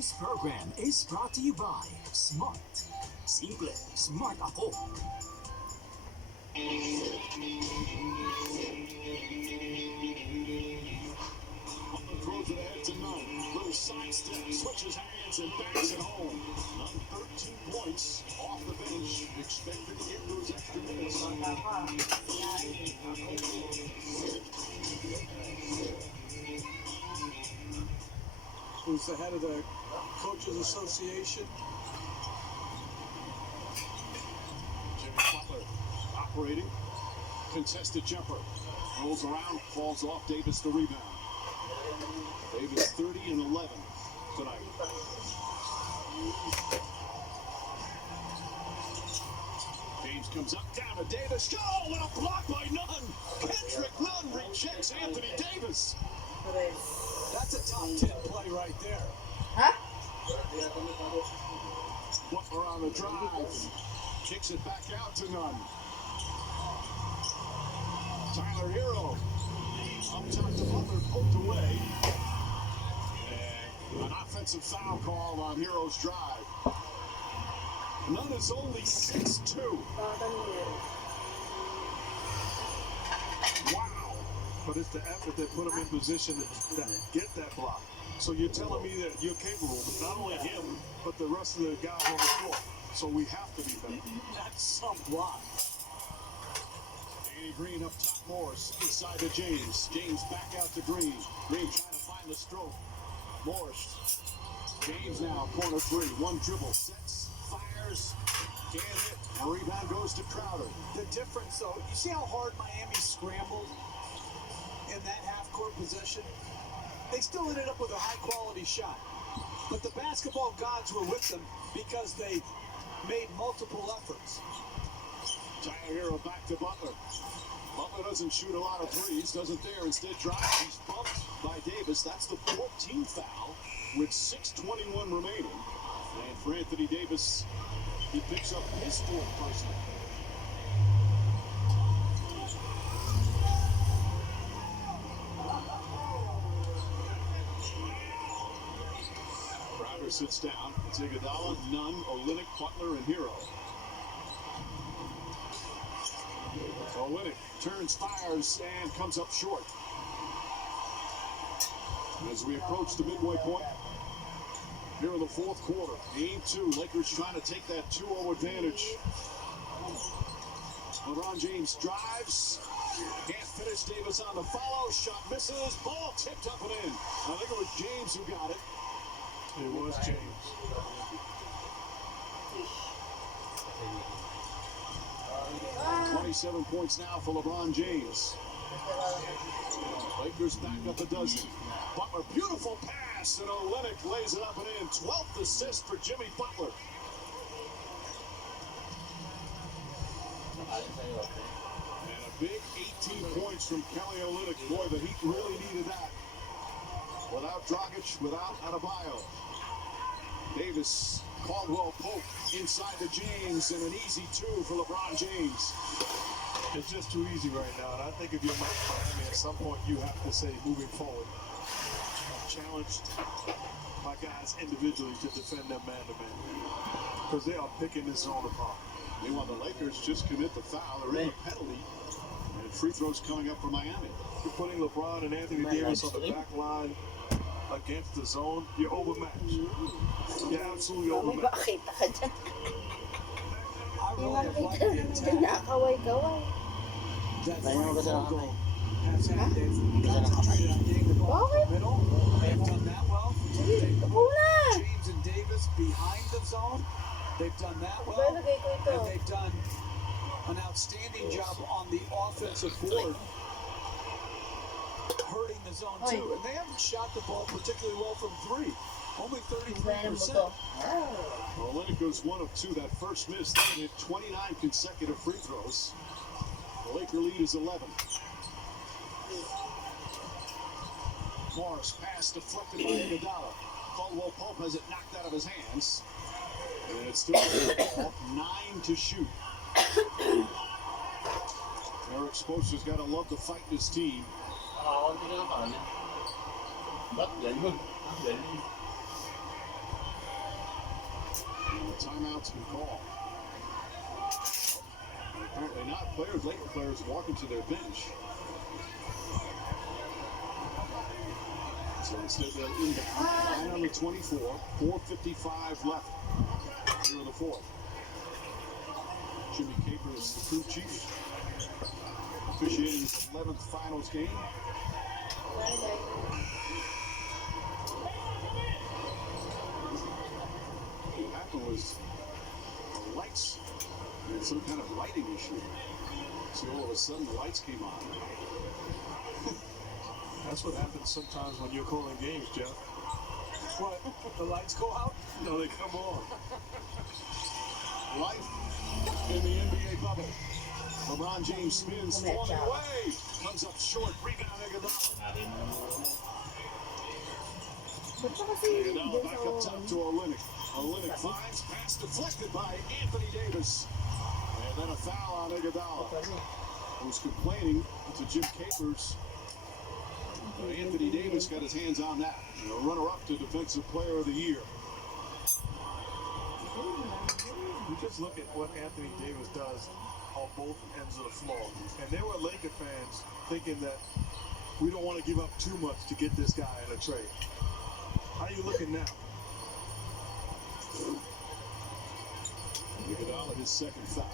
This program is brought to you by Smart. Simple, smart ako. Throws it ahead to Nunn. Little sidestep, switches hands and backs it home. Nunn 13 points off the bench. Expected to get those extra minutes. Who's the head of the Coaches Association? Jimmy Butler operating. Contested jumper. Rolls around, falls off. Davis the rebound. Davis 30 and 11 tonight. James comes up, down to Davis. Oh, what a block by Nunn! Kendrick Nunn rejects Anthony Davis. That's a top 10 play right there. Huh? Butler on the drive. Kicks it back out to Nunn. Tyler Hero. Up top to Butler, poked away. And an offensive foul call on Hero's drive. Nunn is only 6'2". Wow. But it's the effort that put him in position to get that block. So you're telling me that you're capable, but not only him, but the rest of the guys on the floor. So we have to be better. That's some block. Danny Green up top, Morris inside to James. James back out to Green. Green trying to find the stroke. Morris. James now, corner three. One dribble. Sets, fires, can't hit. And rebound goes to Crowder. The difference, though, you see how hard Miami scrambled in that half-court possession? They still ended up with a high-quality shot. But the basketball gods were with them because they made multiple efforts. Tyler Hero back to Butler. Butler doesn't shoot a lot of threes, doesn't dare, instead drives. He's bumped by Davis. That's the 14th foul with 6:21 remaining. And for Anthony Davis, he picks up his fourth personal. Crowder sits down. It's Iguodala, Nunn, Olynyk, Butler, and Hero. Olynyk turns, fires, and comes up short. As we approach the midway point here in the fourth quarter, game two, Lakers trying to take that 2-0 advantage. LeBron James drives, can't finish. Davis on the follow, shot misses, ball tipped up and in. I think it was James who got it. It was James. 27 points now for LeBron James. Lakers back up a dozen. Butler, beautiful pass, and Olynyk lays it up and in. 12th assist for Jimmy Butler. And a big 18 points from Kelly Olynyk. Boy, the Heat really needed that. Without Dragic, without Adebayo. Davis, Caldwell Pope inside to James, and an easy two for LeBron James. It's just too easy right now, and I think if you're Miami, at some point you have to say, moving forward, challenged my guys individually to defend them man-to-man, because they are picking this zone apart. Meanwhile, the Lakers just commit the foul. They're in a penalty, and free throws coming up for Miami. You're putting LeBron and Anthony Davis on the back line against the zone. You're overmatched. You're absolutely overmatched. Makita ka dyan. I Hindi really have makita liked the na attack dyan nakakaway-kaway. that Ayun Frank ako sa Vogel kami. has had. They've concentrated on getting the ball to the middle. They've done that well. They've Upo na! James and Davis behind the zone. They've done that well. Ilalagay ko ito. And they've done an outstanding job on the offensive board, hurting the zone too. And they haven't shot the ball particularly well from three. Only Bayaran mo 33%. to. Olynyk goes 1 of 2. That first miss, they hit 29 consecutive free throws. The Laker lead is 11. Morris pass deflected by Iguodala. Caldwell Pope has it knocked out of his hands. And it's still a ball, 9 to shoot. Eric Spoelstra's got to love to fight this team. timeouts can call. Apparently not. Laker players walking to their bench. So instead they'll inbound. 9 on the 24. 4:55 left here in the fourth. Jimmy Capers, the crew chief, officiating his 11th finals game. What happened was the lights, they had some kind of lighting issue. So all of a sudden the lights came on. That's what happens sometimes when you're calling games, Jeff. What? The lights go out? No, they come on. Life in the NBA bubble. LeBron James spins, falling away. Comes up short, rebound Iguodala. Iguodala back up top to Olynyk. Olynyk finds, pass deflected by Anthony Davis. And then a foul on Iguodala, who's complaining to Jim Capers. Anthony Davis got his hands on that. Runner-up to Defensive Player of the Year. You just look at what Anthony Davis does on both ends of the floor. And there were Laker fans thinking that we don't want to give up too much to get this guy in a trade. How are you looking now? Iguodala, his second foul.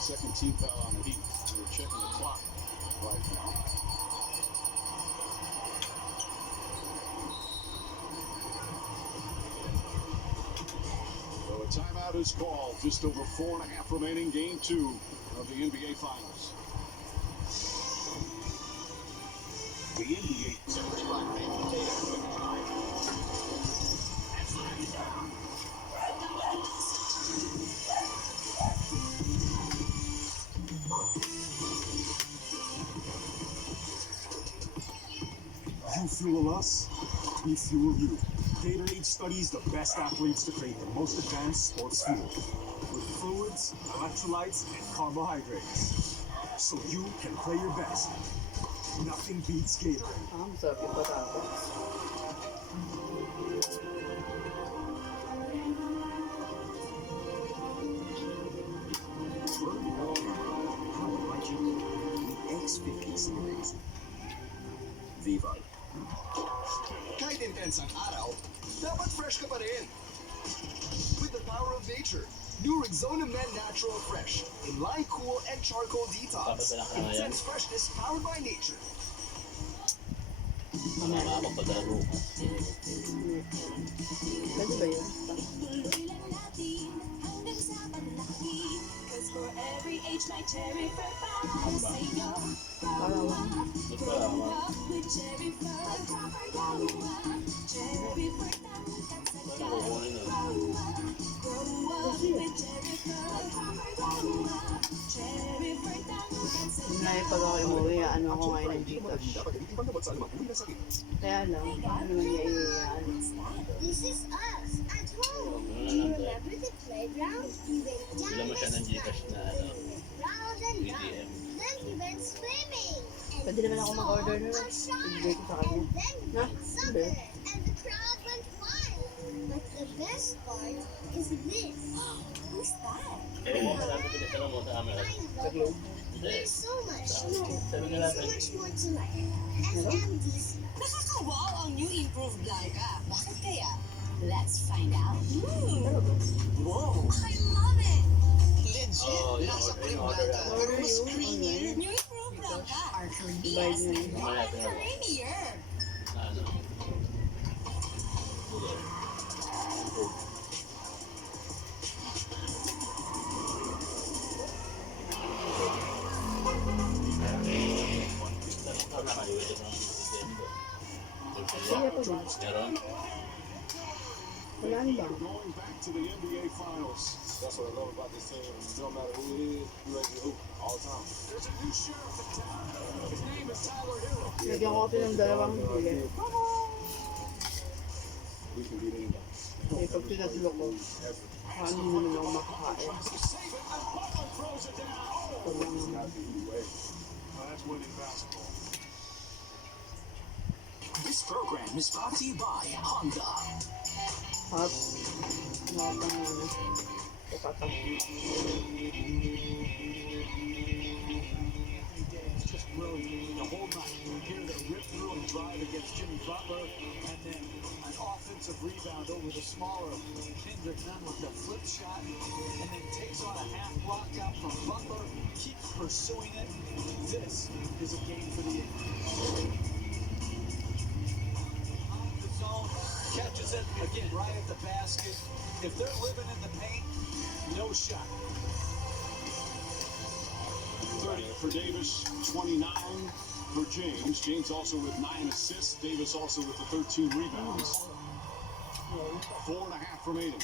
Second team foul on the Heat. We're checking the clock right now. So a timeout is called. Just over 4.5 remaining. Game 2 of the NBA Finals. The NBA. You fuel us, we fuel you. Gatorade studies the best athletes to create the most advanced sports fuel with fluids, electrolytes, and carbohydrates. So you can play your best. Nothing beats Gatorade. Masarap yung patatas. The X50 series. Viva. Kahit intense ang araw, dapat fresh ka pa rin. With the power of nature, new Rexona Men Natural Fresh. In lime cool and charcoal detox. Intense freshness powered by nature. Makakapadaro ka. Pwede ba yun? For every age, my cherry fur bounce. Say yo, Parang, grow up with cherry fur. Cherry fur bounce. Nakukunin na. Grow up with cherry fur. Cherry fur bounce. hindi pag ako umuwi, ano ako ngayon ng Gcash. Kaya lang, ano naman niya iyan. This is us at home. Do you remember the playground? We went down Bigla mo siya ng Gcash na ano, round and round. BDM. Then we went swimming. And Pwede naman ako mag-order na saw lang. a shark. Ibigay ko sa kanya. And then we Na? went soccer. And the crowd went wild. But the best part is this. Who's that? Pero kung sabi ko na mo sa camera. I love it. There's so much more. Sabi na So natin. much more to life. SMDC. Nakakawaw ang new improved Blanca. Bakit kaya? Let's find out. Wow! I love it! Legit! Oo, Nasa yung cream order blanca, pero mas creamier. New improved Blanca. Our Divide creamiest na and yun. more creamier. Na ano. Buloy. Kaya pa ba? Meron? Wala ba? Going back to the NBA Finals. That's what I love about this team. No matter who it is, you ready to hoop all the time. There's a new sheriff in town. His name is Tyler Hero. Lagyan ko kasi ng dalawang bili. We can beat anybody. Kasi pag pinatulog ko, hindi naman ako makakain. Tries to save it, and Butler throws it down. Oh, it's got the easy way. That's winning basketball. This program is brought to you by Honda. Hot. Anthony Davis just brilliant the whole night. Here to rip through and drive against Jimmy Butler, and then an offensive rebound over the smaller Kendrick Nunn with the flip shot, and then takes on a half block out from Butler, keeps pursuing it. This is a game for the Indians. The zone catches it again right at the basket. If they're living in the paint, no shot. 30 for Davis, 29 for James. James also with 9 assists. Davis also with the 13 rebounds. 4.5 remaining.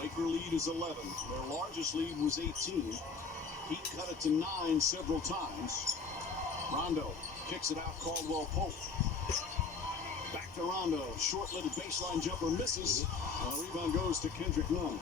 Laker lead is 11. Their largest lead was 18. Heat cut it to 9 several times. Rondo kicks it out. Caldwell Pope. Back to Rondo. Short-little baseline jumper misses. And the rebound goes to Kendrick Nunn.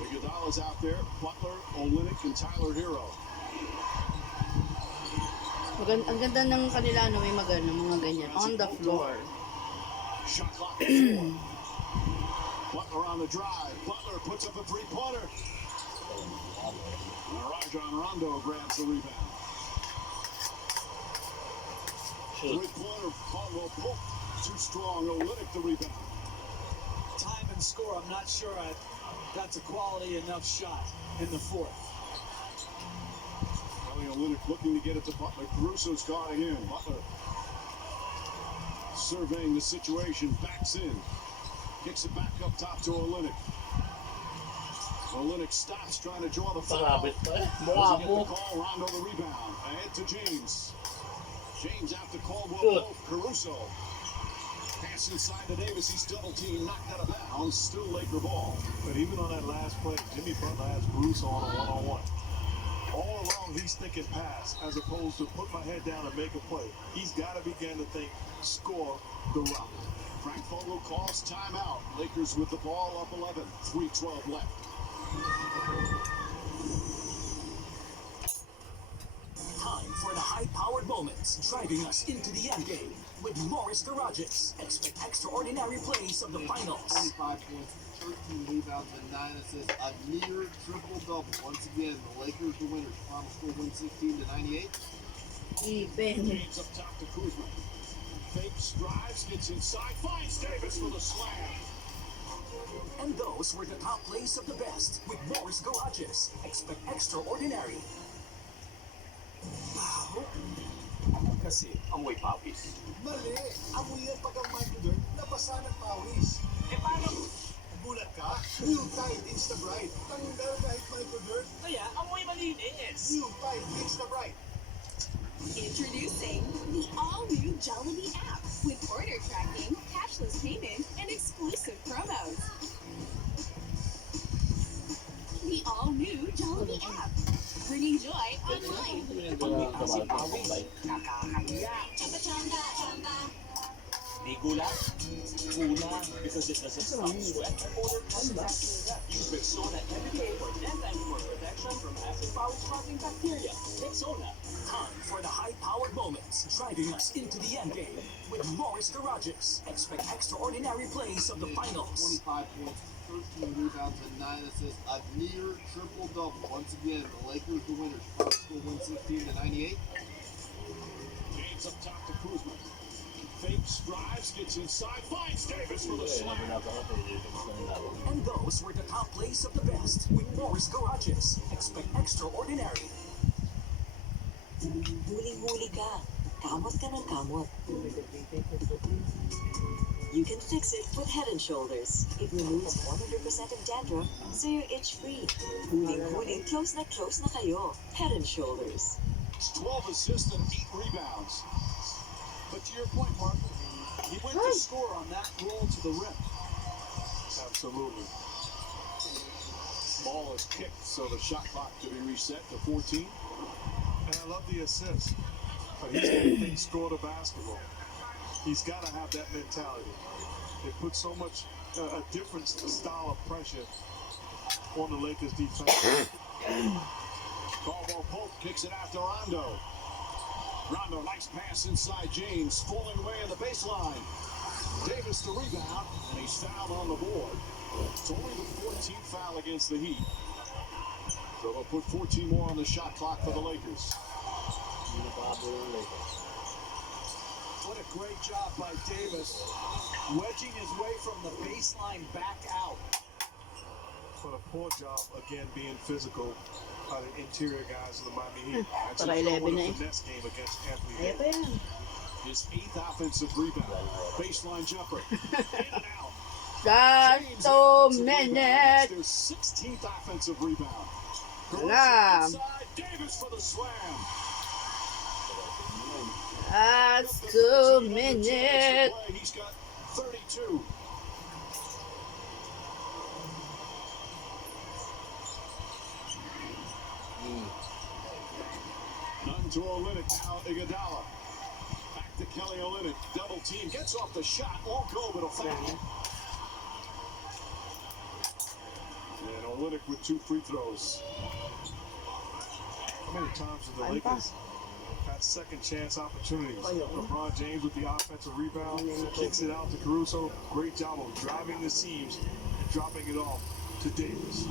Iguodala's out there. Butler, Olynyk, and Tyler Hero. Ang ganda ng kanila, ano, may mga ganyan. On the floor. Shot clock at 4. Butler on the drive. Butler puts up a three-pointer. Rajon Rondo grabs the rebound. Three-pointer, Caldwell Pope. Too strong. Olynyk the rebound. Time and score, I'm not sure that's a quality enough shot in the fourth. Kelly Olynyk looking to get it to Butler. Caruso's guarding in. Butler surveying the situation. Backs in. Kicks it back up top to Olynyk. Olynyk stops trying to draw the foul. Pakabit pa eh. Doesn't Mukha get mo. the call. Rondo the rebound. Ahead to James. James out to Caldwell Good. Pope. Caruso. Pass inside to Davis. He's double teamed. Knocked out of bounds. Still Laker ball. But even on that last play, Jimmy Butler has Caruso on a one-on-one. All along, he's thinking pass as opposed to put my head down and make a play. He's got to begin to think, score the route. Frank Vogel calls timeout. Lakers with the ball up 11. 3:12 left. Time for the high-powered moments, driving us into the endgame. With Morris Garages, expect extraordinary plays of the finals. 25 points, 13 rebounds, and 9 assists. A near triple-double. Once again, the Lakers the winners. Final score 116-98. Even. James up top to Kuzma. Fakes, drives, gets inside, finds Davis for the slam. And those were the top plays of the best with Morris Garages. Expect extraordinary. Kasi amoy pawis. Mali! Amoy yan pag ang Michael Dirt, nabasa ng pawis. Paano? Nagulat ka? New Tide Insta-Bright. Tanggal kahit Michael Dirt. Kaya amoy malinis. New Tide Insta-Bright. Introducing the all-new Jollibee app with order tracking, cashless payment, and exclusive promos. The all-new Jollibee app, bringing joy online. Chamba, chamba. May gulat? Una, because it doesn't stop sweat or odor contact. Use Rexona every day for 10 times more protection from acid polish-causing bacteria. Rexona. Time for the high-powered moments, driving us into the endgame. With Morris Garages, expect extraordinary plays of the finals. 25 points, 13 rebounds, and 9 assists. A near triple-double. Once again, the Lakers the winners. Final score 116-98. James up top to Kuzma. Fakes, drives, gets inside, finds Davis for the slam. And those were the top plays of the best with Morris Garages. Expect extraordinary. Huling-huli ka. Kamot ka ng kamot. You can fix it with Head & Shoulders. It removes 100% of dandruff, so you're itch-free. Huling-huli, close na kayo. Head & Shoulders. 12 assists and 8 rebounds. But to your point, Mark, He went to score on that roll to the rim. Absolutely. ball is kicked, so the shot clock to be reset to 14. And I love the assist. But he's got to think score the basketball. He's got to have that mentality. It puts so much a different style of pressure on the Lakers defense. Caldwell Pope kicks it out to Rondo. Rondo, nice pass inside James, falling away on the baseline. Davis the rebound, and he's fouled on the board. It's only the 14th foul against the Heat. So they'll put 14 more on the shot clock for the Lakers. What a great job by Davis, wedging his way from the baseline back out. But a poor job, again, being physical by the interior guys of the Miami Heat. That's Para a 11 na eh. finesse game against Anthony Kaya pa Davis. yan. His 8th offensive rebound. Baseline jumper. In and out. That's James, 2 offensive rebound. minutes. Their 16th offensive rebound. Wala. Caruso inside. Davis for the slam. That's 2 minutes. He's got 32. None to Olynyk, now Iguodala. Back to Kelly Olynyk, double team, gets off the shot, won't go, but a foul. And Olynyk with 2 free throws. How many times have the Lakers had second chance opportunities? LeBron James with the offensive rebound, kicks it out to Caruso. Great job of driving the seams and dropping it off to Davis.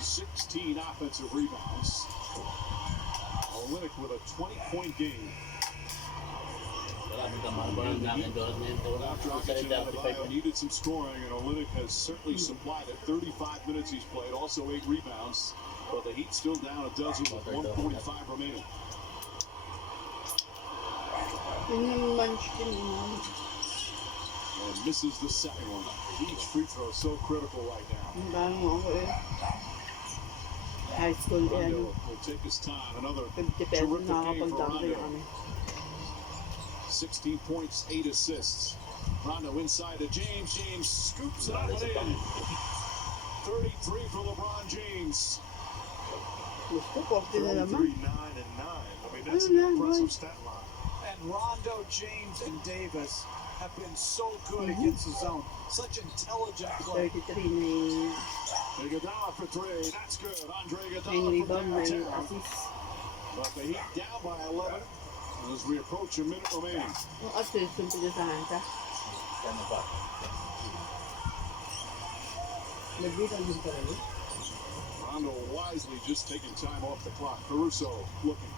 16 offensive rebounds. Olynyk with a 20-point game. After Adebayo needed some scoring, and Olynyk has certainly supplied it. 35 minutes he's played, also 8 rebounds. But the Heat still down a dozen with 1:45 remaining. Yung lunch din yun. And misses the second one. Each free throw is so critical right now. Ang dami mo ako eh. High school yan. Rondo will take his time. Another 50 pesos terrific game nakakapagdami for yung Rondo. ano. 16 points, 8 assists. Rondo inside to James. James scoops it up and in. 33 for LeBron James. Gusto ko, 33, 9, na naman. and 9. I mean, that's an impressive stat line. And Rondo, James, and Davis have been so good against the zone. Such intelligent play. 33 na yung Iguodala for 3. That's good. Andre yung Iguodala rebound from na yung downtown. assist. But the Heat down by 11 as we approach a minute remaining. Yung assist yung pinasahan ka. Nag-rebound din ka rin. Rondo wisely just taking time off the clock. Caruso looking.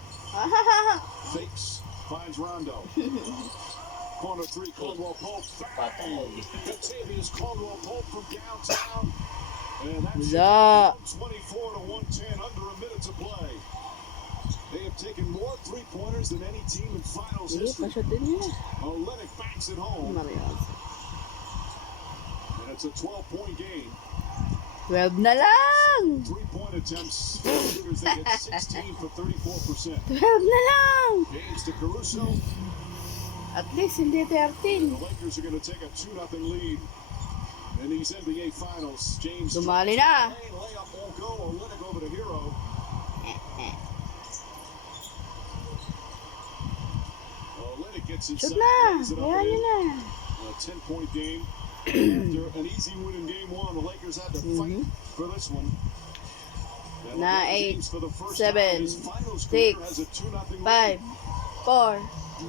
Fakes. Finds Rondo. Corner 3, Caldwell Pope. Octavius Caldwell Pope from downtown. And that's Yeah. 124 to 110, under a minute to play. They have taken more three-pointers than any team in finals Sige, history. pasya din yun. Olynyk banks it home, Marias. and it's a 12-point game. 12 na lang! 3-point attempts. Lakers, they get 16 for 34%. 12 na lang! James to Caruso. At least hindi And the 13. Lakers are going to take a 2-0 lead in these NBA Finals. James Dumali na. layup won't go. Olynyk over to Hero. Olynyk gets Shoot inside. na! lays it up Kaya and nyo in. na. A 10-point game. After an easy win in game 1, the Lakers had to fight for this one. And LeBron 9, James, for the first 7, time in his finals career, 6, has a 2-0 lead. 5, 4,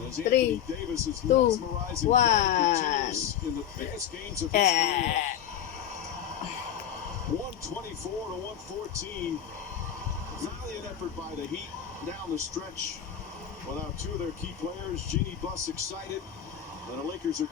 As 3, Anthony Davis is 2, mesmerizing 1. teams in the biggest games of his career. Eh. 124 to 114. Valiant effort by the Heat down the stretch without 2 of their key players. Jeannie Buss excited. And the Lakers are